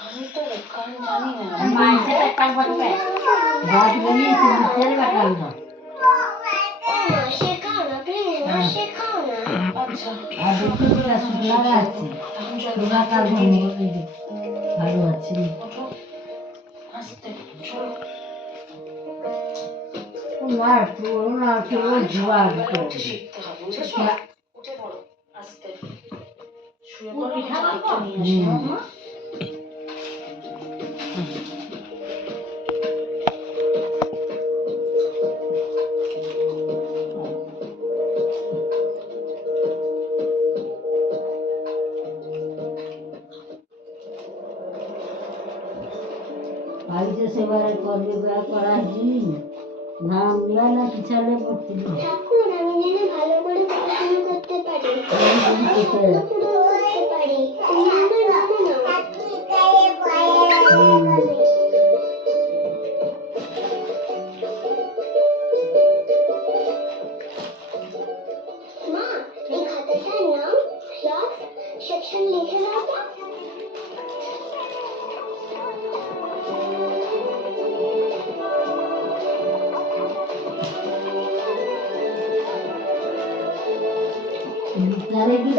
আমি তো কারণ জানি না। माणसे काय पाय पडताय बाजूने सिंचर वाटायला মা শেখাও না প্লিজ মা শেখাও না আচ্ছা আর দুটোটা শুকলা আছে এখন চলো তোরা কাল ভালো আছে ওঠো আস্তে চলো তোমার পুরোনো কেউ জোয়ার এবারে উঠে শিখতে হবে বুঝেছো উঠে পড়ো আস্তে শুয়ে পড়ো আমি চাদরটা নিয়ে আসি মা বাড়িতে সেবারে করবে করা দিন নাম না পিছালে পড়তে ঠাকুর আমি যেন ভালো করে পড়াশোনা করতে পারি করতে পারি তুমি আমার মামা নাও মা এই খাতাটার নাম ক্লাস সেকশন লিখে দাও তো তারে কি